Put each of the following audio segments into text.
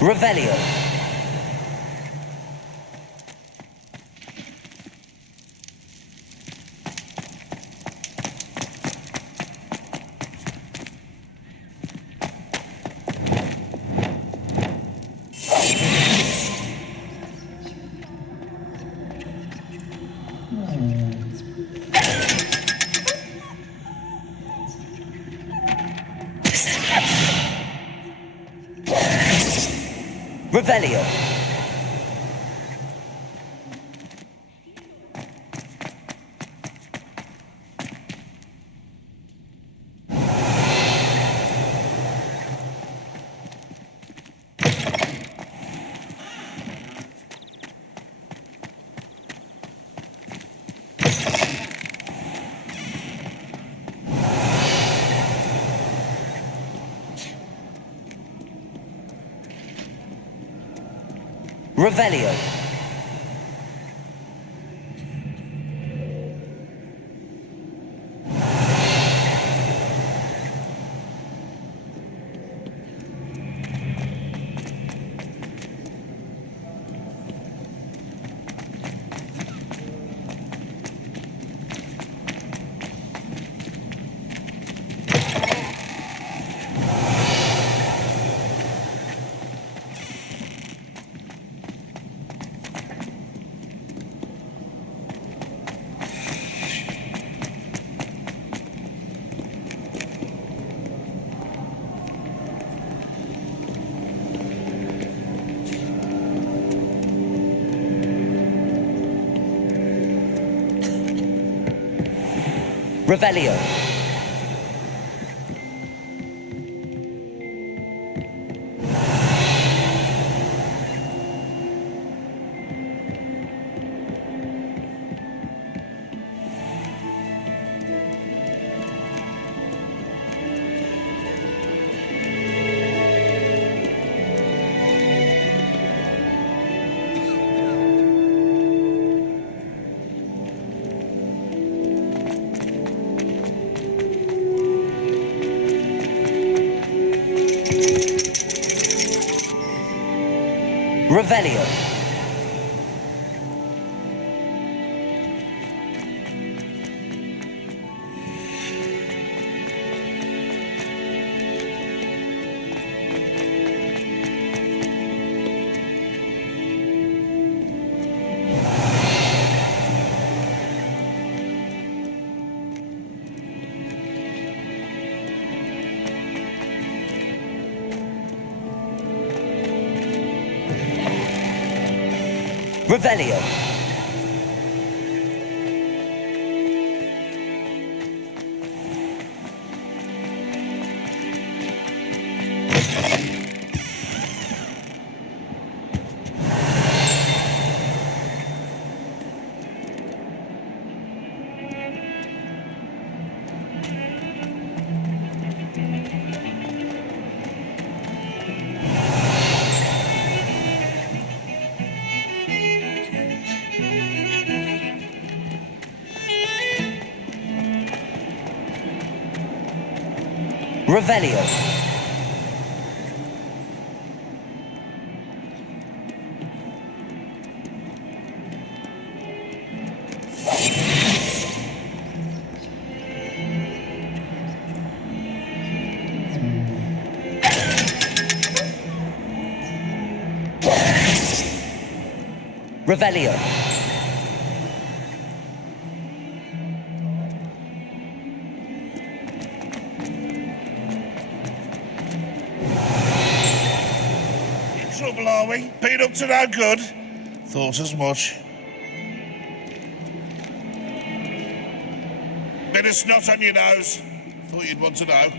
Revelio. Revelio. Revelio. Revelio. Revelio. Revelio. Revelio. Revelio. Trouble, are we? Been up to no good? Thought as much. Bit of snot on your nose. Thought you'd want to know.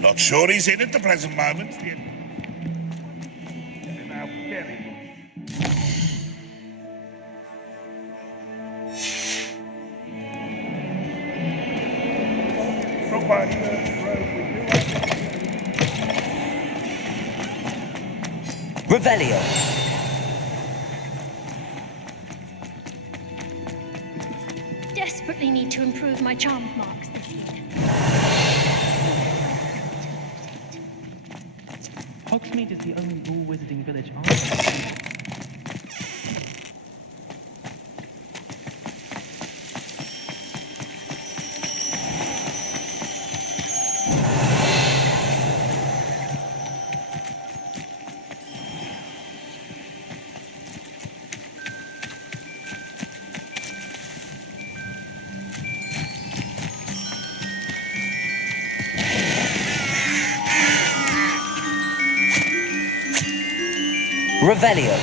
Not sure he's in at the present moment. Revelio. Desperately need to improve my charm marks this year. Hogsmeade is the only rule wizarding village on the Revelio.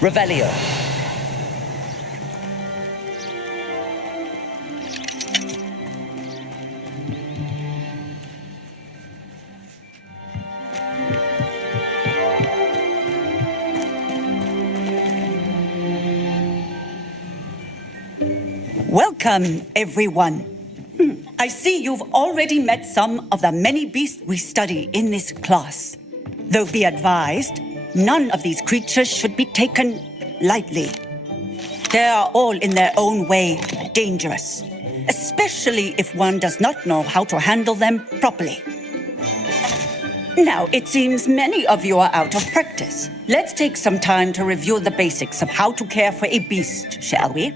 Revelio. Welcome, everyone. I see you've already met some of the many beasts we study in this class. Though be advised, none of these creatures should be taken lightly. They are all in their own way dangerous, especially if one does not know how to handle them properly. Now, it seems many of you are out of practice. Let's take some time to review the basics of how to care for a beast, shall we?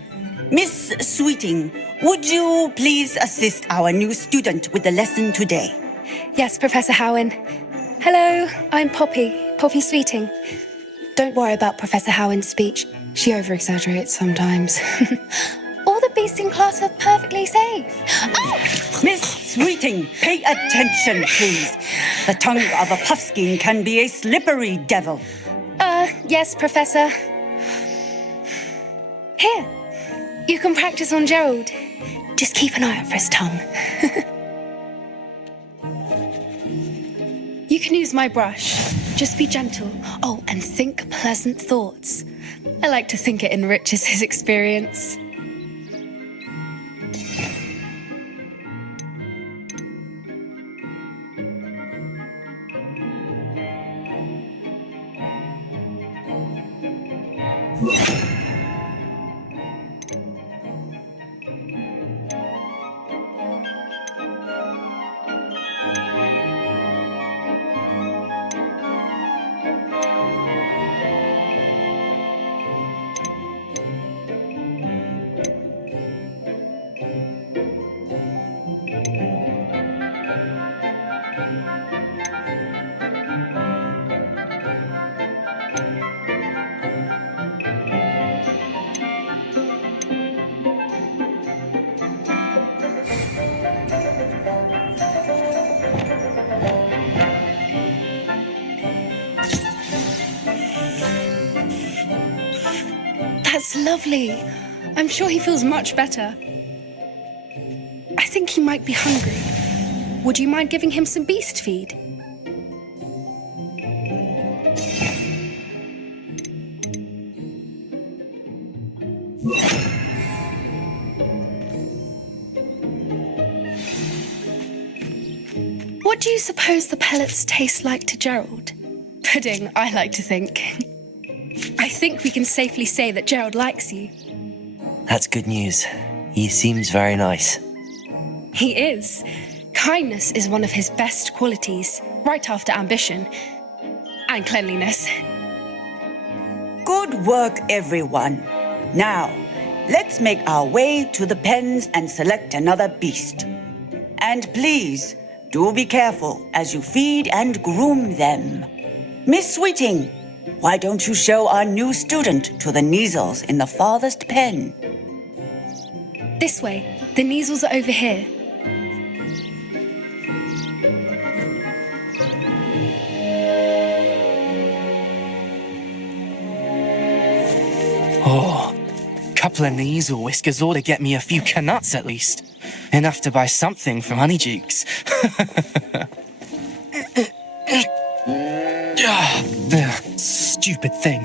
Miss Sweeting, would you please assist our new student with the lesson today? Yes, Professor Howin. Hello, I'm Poppy Sweeting. Don't worry about Professor Howin's speech. She over-exaggerates sometimes. All the beasts in class are perfectly safe. Oh! Miss Sweeting, pay attention, please. The tongue of a puffskein can be a slippery devil. Yes, Professor. Here, you can practice on Gerald. Just keep an eye out for his tongue. You can use my brush. Just be gentle. Oh, and think pleasant thoughts. I like to think it enriches his experience. That's lovely. I'm sure he feels much better. I think he might be hungry. Would you mind giving him some beast feed? What do you suppose the pellets taste like to Gerald? Pudding, I like to think. I think we can safely say that Gerald likes you. That's good news. He seems very nice. He is. Kindness is one of his best qualities, right after ambition and cleanliness. Good work, everyone. Now, let's make our way to the pens and select another beast. And please, do be careful as you feed and groom them. Miss Sweeting, why don't you show our new student to the Neasels in the farthest pen? This way. The Neasels are over here. couple of Neasel whiskers ought to get me a few canuts at least. Enough to buy something from Honeydukes. Stupid thing.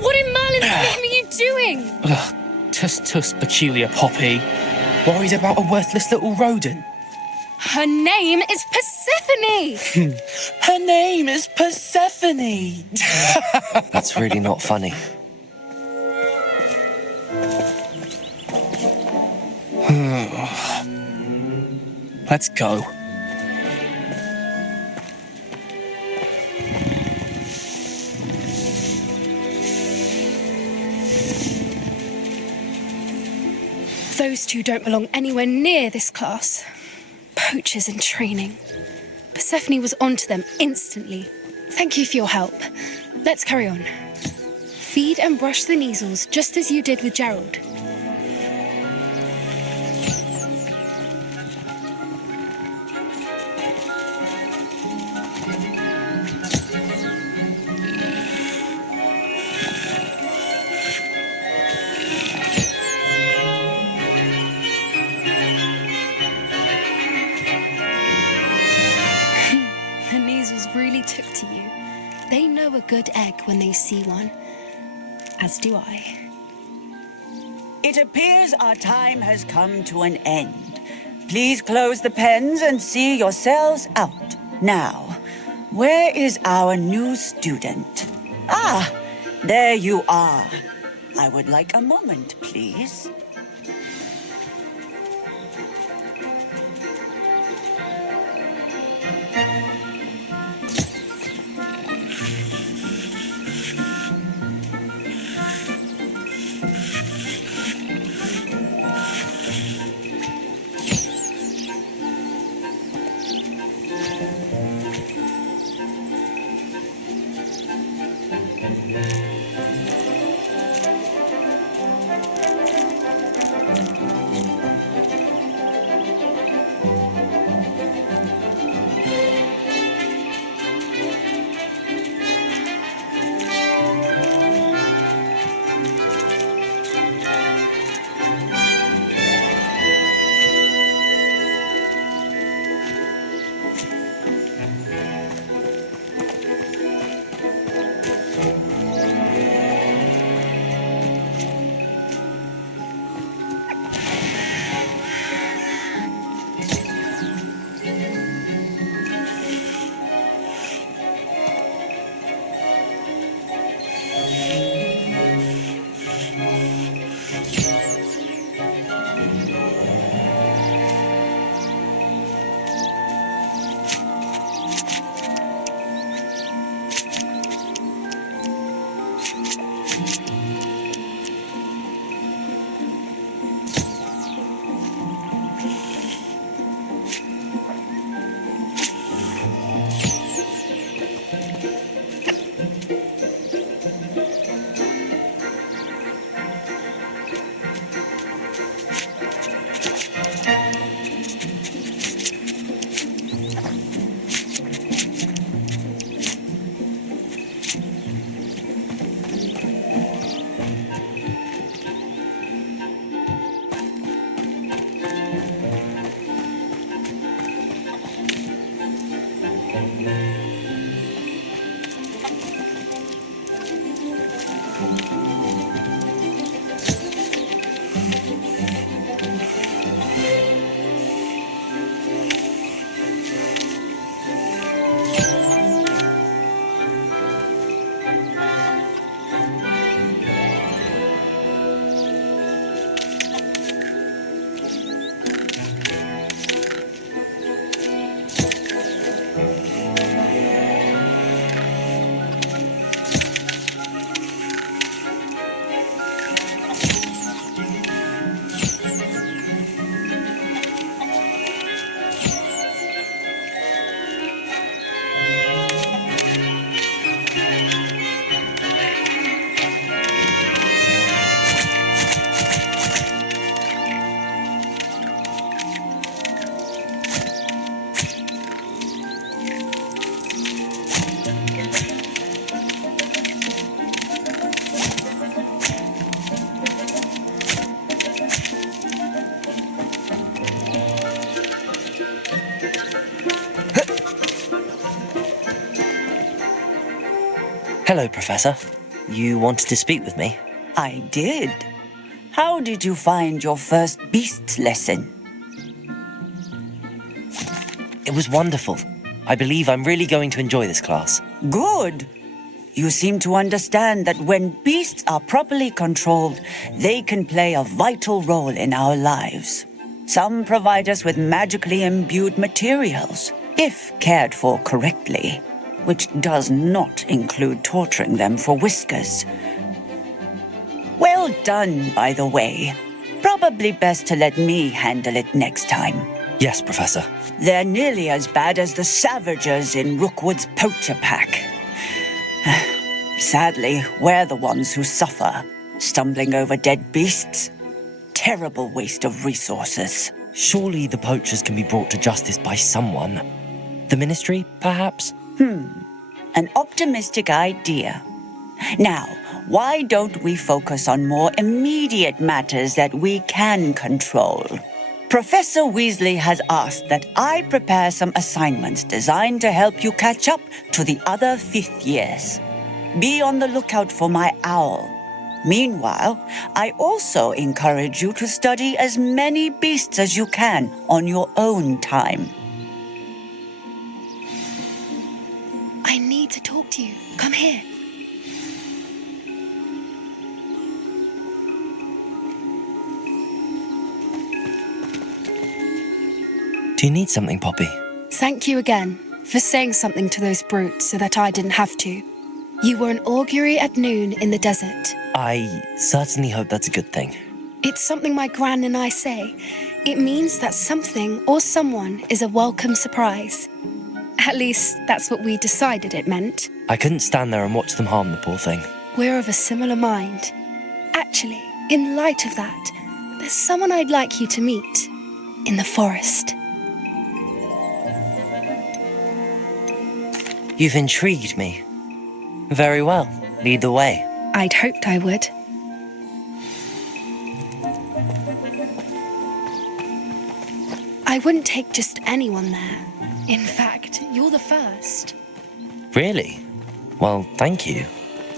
What in Merlin's name are you doing? Tuss, peculiar Poppy. Worried about a worthless little rodent? Her name is Persephone! Her name is Persephone! That's really not funny. Let's go. Those two don't belong anywhere near this class. Poachers in training. Persephone was onto them instantly. Thank you for your help. Let's carry on. Feed and brush the Neasels just as you did with Gerald. Took to you. They know a good egg when they see one, as do I. It appears our time has come to an end. Please close the pens and see yourselves out. Now, where is our new student? Ah, there you are. I would like a moment, please. Hello, Professor. You wanted to speak with me? I did. How did you find your first beasts lesson? It was wonderful. I believe I'm really going to enjoy this class. Good. You seem to understand that when beasts are properly controlled, they can play a vital role in our lives. Some provide us with magically imbued materials, if cared for correctly, which does not include torturing them for whiskers. Well done, by the way. Probably best to let me handle it next time. Yes, Professor. They're nearly as bad as the Savagers in Rookwood's poacher pack. Sadly, we're the ones who suffer, stumbling over dead beasts. Terrible waste of resources. Surely the poachers can be brought to justice by someone. The Ministry, perhaps? An optimistic idea. Now, why don't we focus on more immediate matters that we can control? Professor Weasley has asked that I prepare some assignments designed to help you catch up to the other fifth years. Be on the lookout for my owl. Meanwhile, I also encourage you to study as many beasts as you can on your own time. I need to talk to you. Come here. Do you need something, Poppy? Thank you again for saying something to those brutes so that I didn't have to. You were an augury at noon in the desert. I certainly hope that's a good thing. It's something my gran and I say. It means that something or someone is a welcome surprise. At least, that's what we decided it meant. I couldn't stand there and watch them harm the poor thing. We're of a similar mind. Actually, in light of that, there's someone I'd like you to meet. In the forest. You've intrigued me. Very well. Lead the way. I'd hoped I would. I wouldn't take just anyone there. In fact, you're the first. Really? Well, thank you,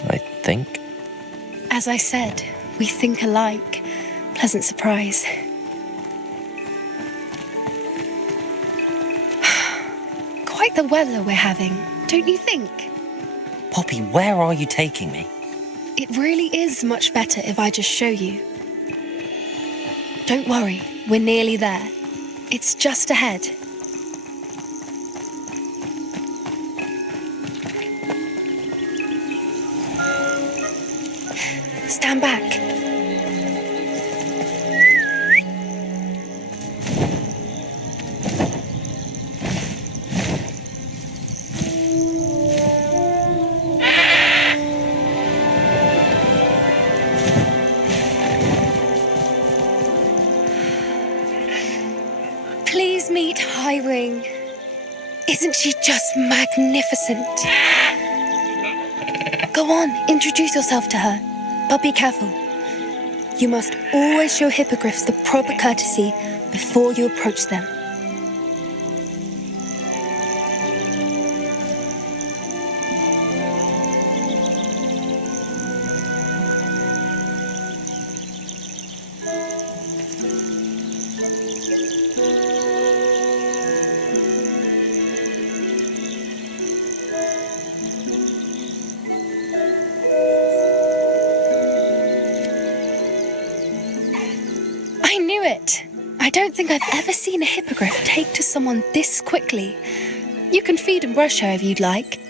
I think. As I said, we think alike. Pleasant surprise. Quite the weather we're having, don't you think? Poppy, where are you taking me? It really is much better if I just show you. Don't worry, we're nearly there. It's just ahead. Stand back. Please meet Highwing. Isn't she just magnificent? Go on, introduce yourself to her. But be careful. You must always show Hippogriffs the proper courtesy before you approach them. I don't think I've ever seen a hippogriff take to someone this quickly. You can feed and brush her if you'd like.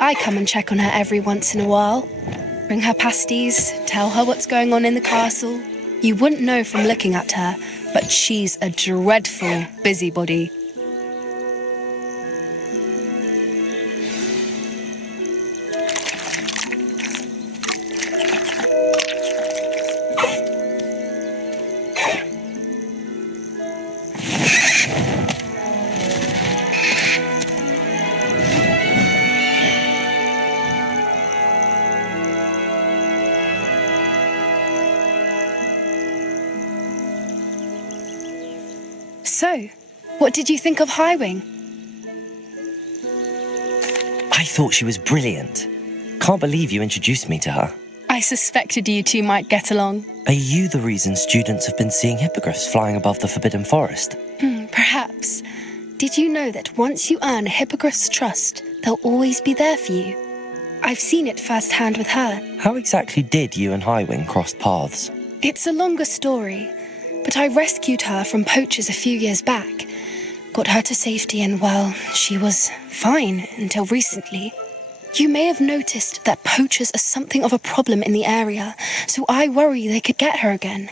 I come and check on her every once in a while. Bring her pasties, tell her what's going on in the castle. You wouldn't know from looking at her, but she's a dreadful busybody. So, what did you think of Highwing? I thought she was brilliant. Can't believe you introduced me to her. I suspected you two might get along. Are you the reason students have been seeing hippogriffs flying above the Forbidden Forest? Perhaps. Did you know that once you earn a hippogriff's trust, they'll always be there for you? I've seen it firsthand with her. How exactly did you and Highwing cross paths? It's a longer story, but I rescued her from poachers a few years back. Got her to safety and, well, she was fine until recently. You may have noticed that poachers are something of a problem in the area, so I worry they could get her again.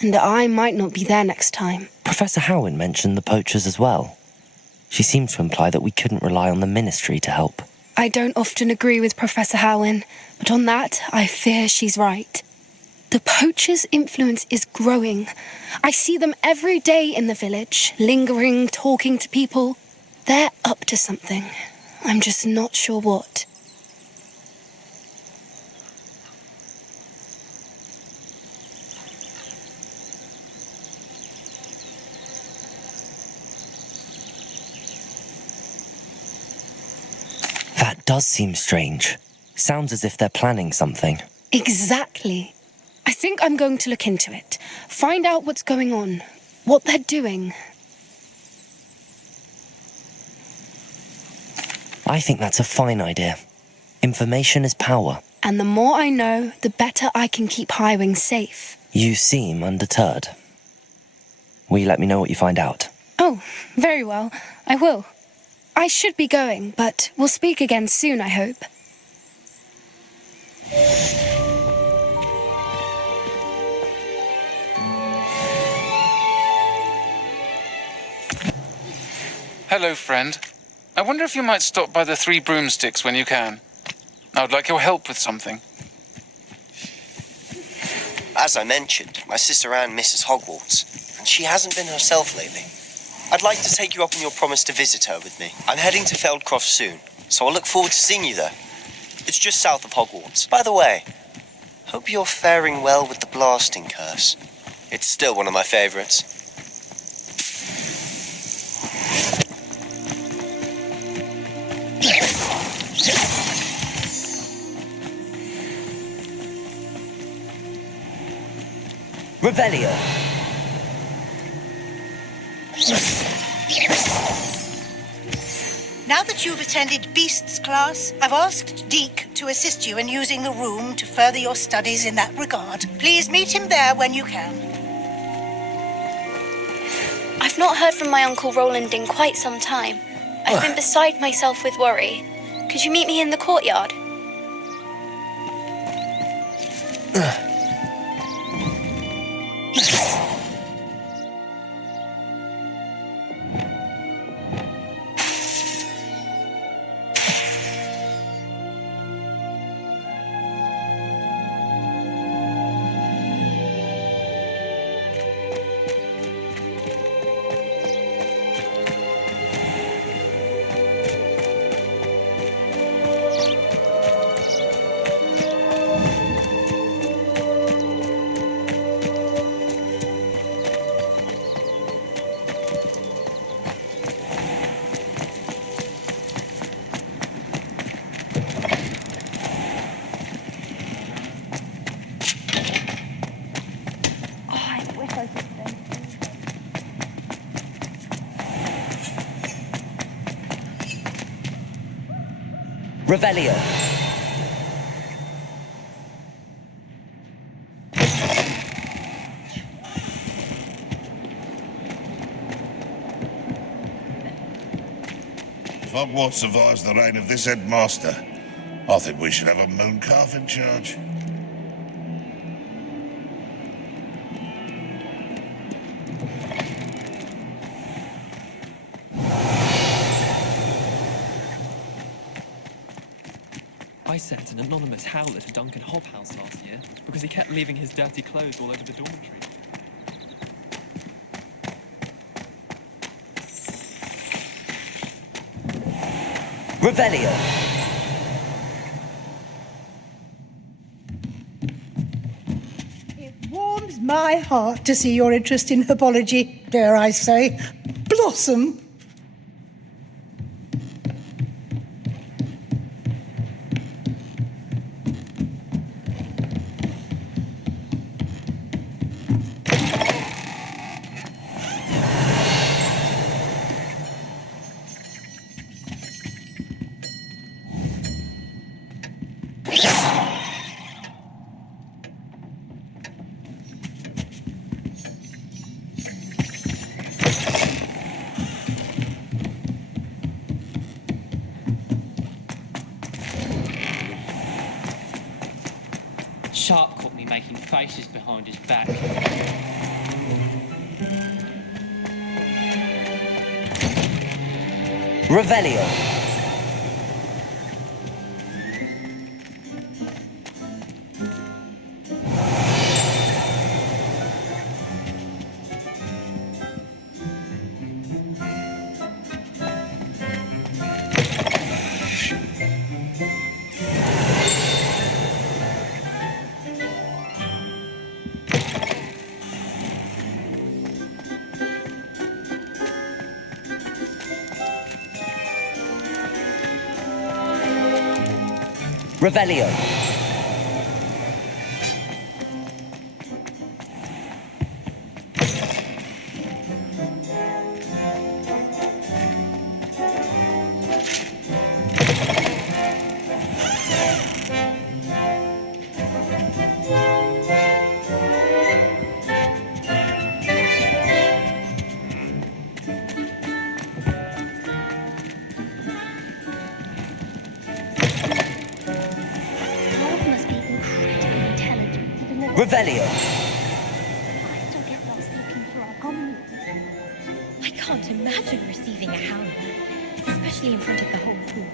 And I might not be there next time. Professor Howin mentioned the poachers as well. She seemed to imply that we couldn't rely on the Ministry to help. I don't often agree with Professor Howin, but on that, I fear she's right. The poachers' influence is growing. I see them every day in the village, lingering, talking to people. They're up to something. I'm just not sure what. That does seem strange. Sounds as if they're planning something. Exactly. I think I'm going to look into it. Find out what's going on, what they're doing. I think that's a fine idea. Information is power. And the more I know, the better I can keep Highwing safe. You seem undeterred. Will you let me know what you find out? Oh, very well. I will. I should be going, but we'll speak again soon, I hope. Hello, friend. I wonder if you might stop by the Three Broomsticks when you can. I would like your help with something. As I mentioned, my sister Anne misses Hogwarts, and she hasn't been herself lately. I'd like to take you up on your promise to visit her with me. I'm heading to Feldcroft soon, so I'll look forward to seeing you there. It's just south of Hogwarts. By the way, hope you're faring well with the blasting curse. It's still one of my favorites. Revelio. Now that you've attended Beast's class, I've asked Deke to assist you in using the room to further your studies in that regard. Please meet him there when you can. I've not heard from my Uncle Roland in quite some time. I've been beside myself with worry. Could you meet me in the courtyard? Revelio. If Hogwarts survives the reign of this headmaster, I think we should have a moon calf in charge. I sent an anonymous howler to Duncan Hobhouse last year because he kept leaving his dirty clothes all over the dormitory. Revelio. It warms my heart to see your interest in herbology, dare I say, blossom. Shark caught me making faces behind his back. Revelio. Revelio. Revelio. I can't imagine receiving a howler, especially in front of the whole pool.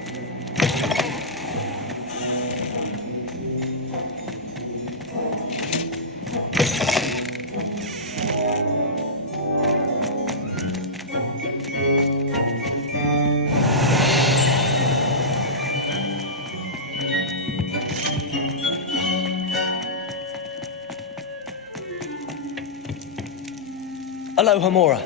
Aloha Mora.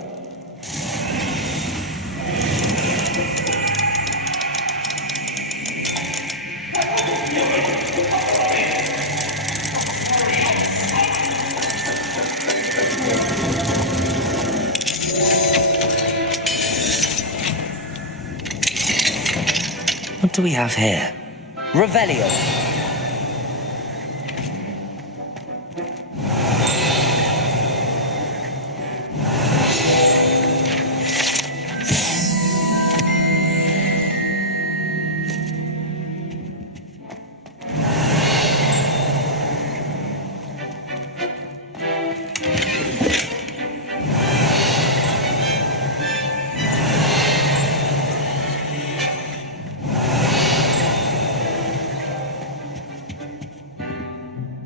What do we have here? Revelio.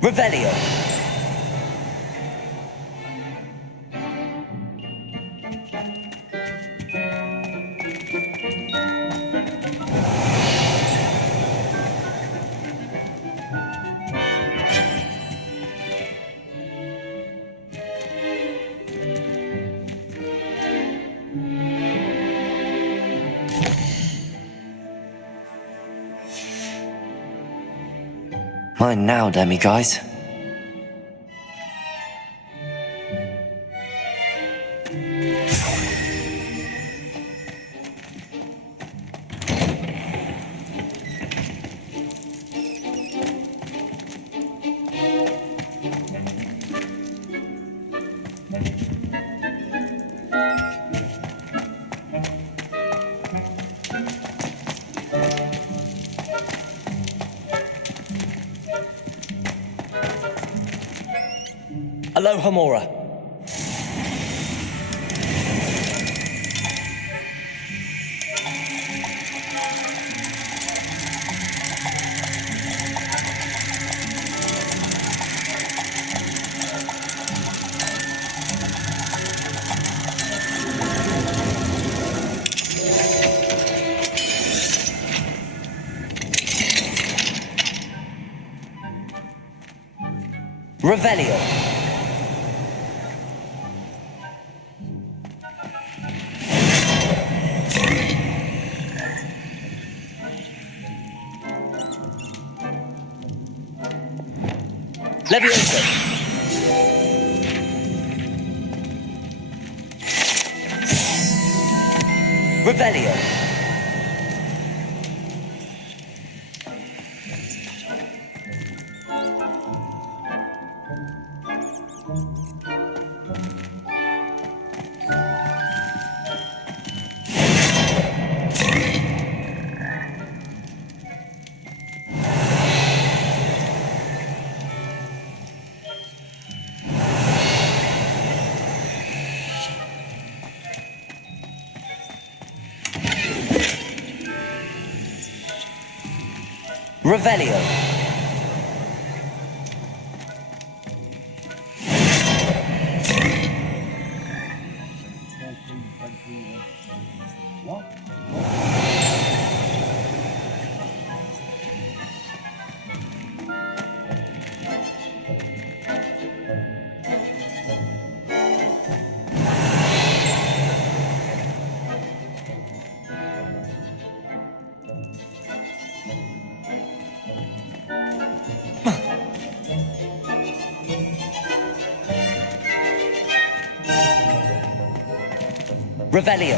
Revelio. Mine now, demi guys. Aloha Mora. Revelio. Leviosa. Revelio. Revelio. Revelio.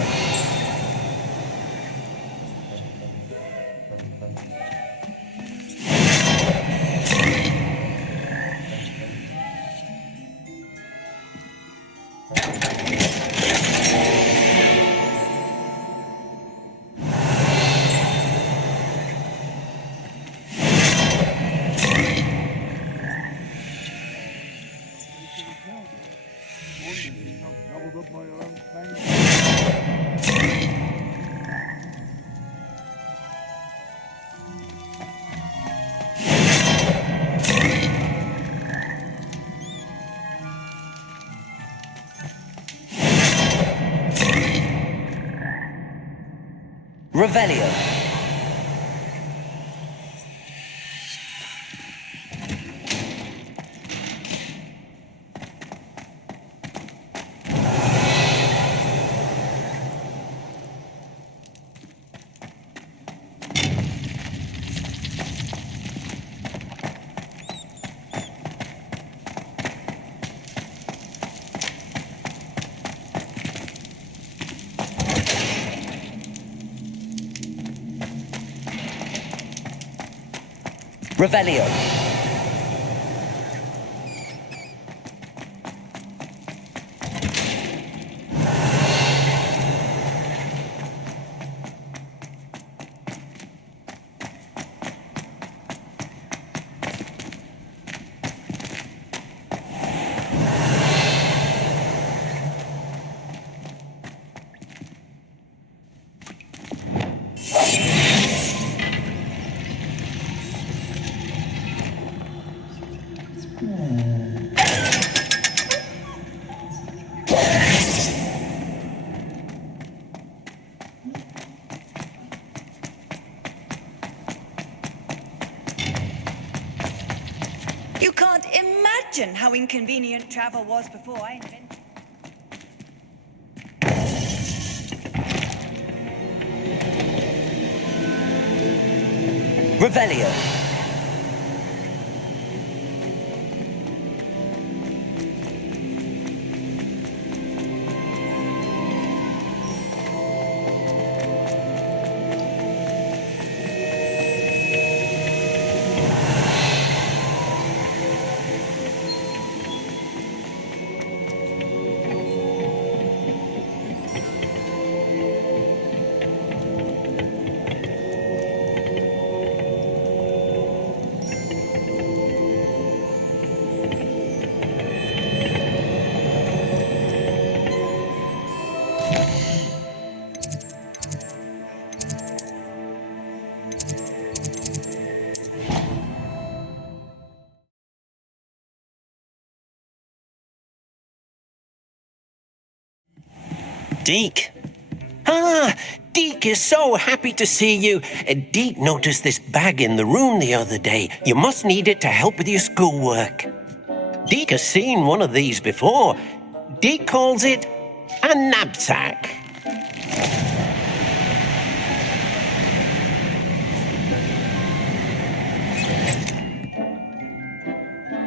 Revelio. Revelio. You can't imagine how inconvenient travel was before I invented. Revelio. Deke. Ah, Deke is so happy to see you. Deke noticed this bag in the room the other day. You must need it to help with your schoolwork. Deke has seen one of these before. Deke calls it a knapsack.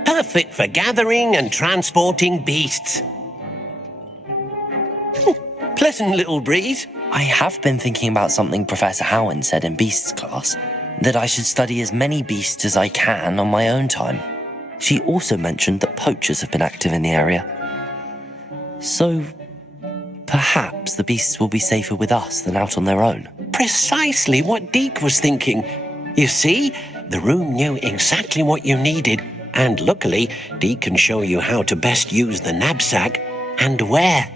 Perfect for gathering and transporting beasts. Pleasant little breeze. I have been thinking about something Professor Howin said in Beasts class, that I should study as many beasts as I can on my own time. She also mentioned that poachers have been active in the area. So, perhaps the beasts will be safer with us than out on their own. Precisely what Deke was thinking. You see, the room knew exactly what you needed, and luckily, Deke can show you how to best use the knapsack and where.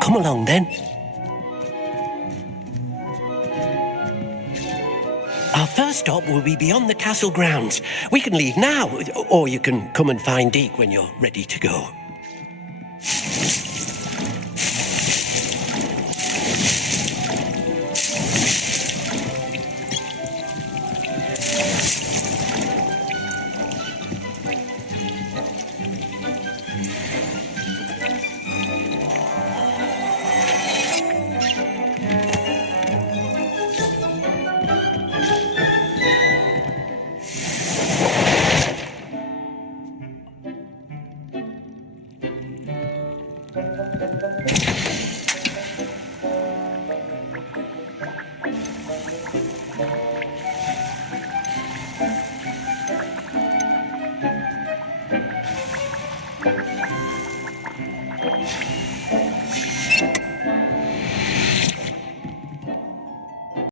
Come along then. Our first stop will be beyond the castle grounds. We can leave now, or you can come and find Deke when you're ready to go.